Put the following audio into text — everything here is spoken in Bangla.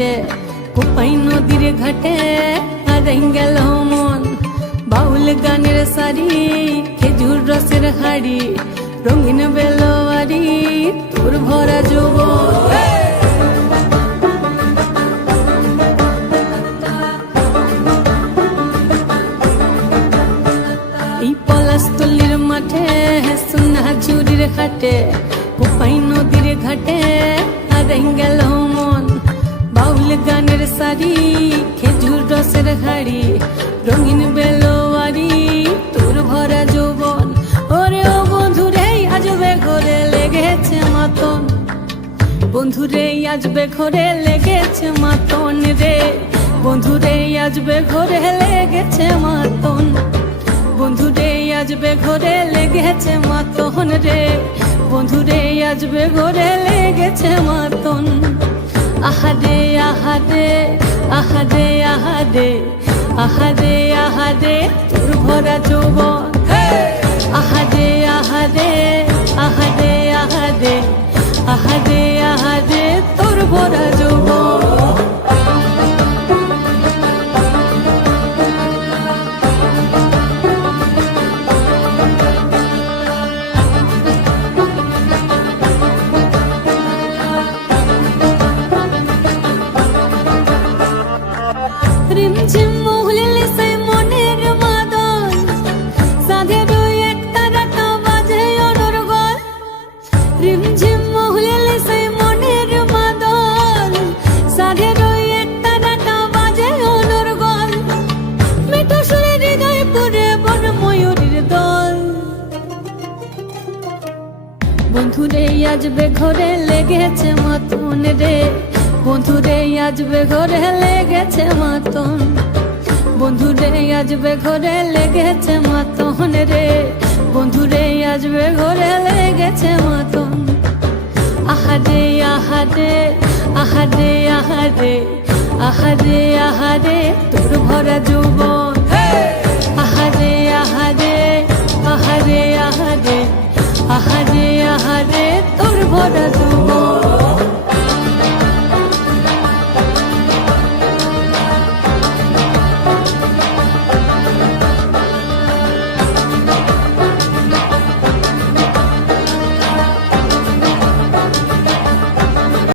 হাটে কোপাই নদীর ঘাটে হারাই গেল মন বাউল গানের সারি খেজুর রসের হাড়ি রঙিন বেলোয়ারি তোর ভরা যৌবন এই পলাশতলির মাঠে সোনা ঝুরির হাটে কোপাই নদীর ঘাটে হারাই গেল মন বাউল গানের সারি খেজুর রসের হাড়ি রঙিন বেলোয়ারি তোর ভরা যৌবন ওরে ও বন্ধুরে আজবে ঘরে লেগেছে মাতন বন্ধুরে আজবে ঘরে লেগেছে মাতন রে বন্ধুরে আজবে ঘরে লেগেছে মাতন বন্ধুরে আজবে ঘরে লেগেছে মাতন রে বন্ধুরে আজবে ঘরে লেগেছে মাতন আহারে আহারে আহারে আহারে আহারে আহারে তোর ভরা যৌবন আহারে আহারে আহারে আহারে আহারে আহারে তোর ভরা যৌবন রিমঝিম মহুলিলে সেই মনের মাদল সাধের এক তারাটা বাজে অনর্গল রিমঝিম মহুলিলে সেই মনের মাদল সাধের এক তারাটা বাজে অনর্গল মিঠো সুরে হৃদয় পুরে বন ময়ূরীর দল বন্ধুরে আজবে ঘরে লেগেছে মাতন রে বন্ধুরে আজবে ঘরে লেগেছে মাতন বন্ধুরে আজবে ঘরে লেগেছে মাতন রে বন্ধুরে আজবে ঘরে লেগেছে মাতন আহারে আহারে আহারে আহারে আহারে আহারে তোর ভরা যৌবন আহারে আহারে আহারে আহারে আহারে আহারে তোর ভরা যৌবন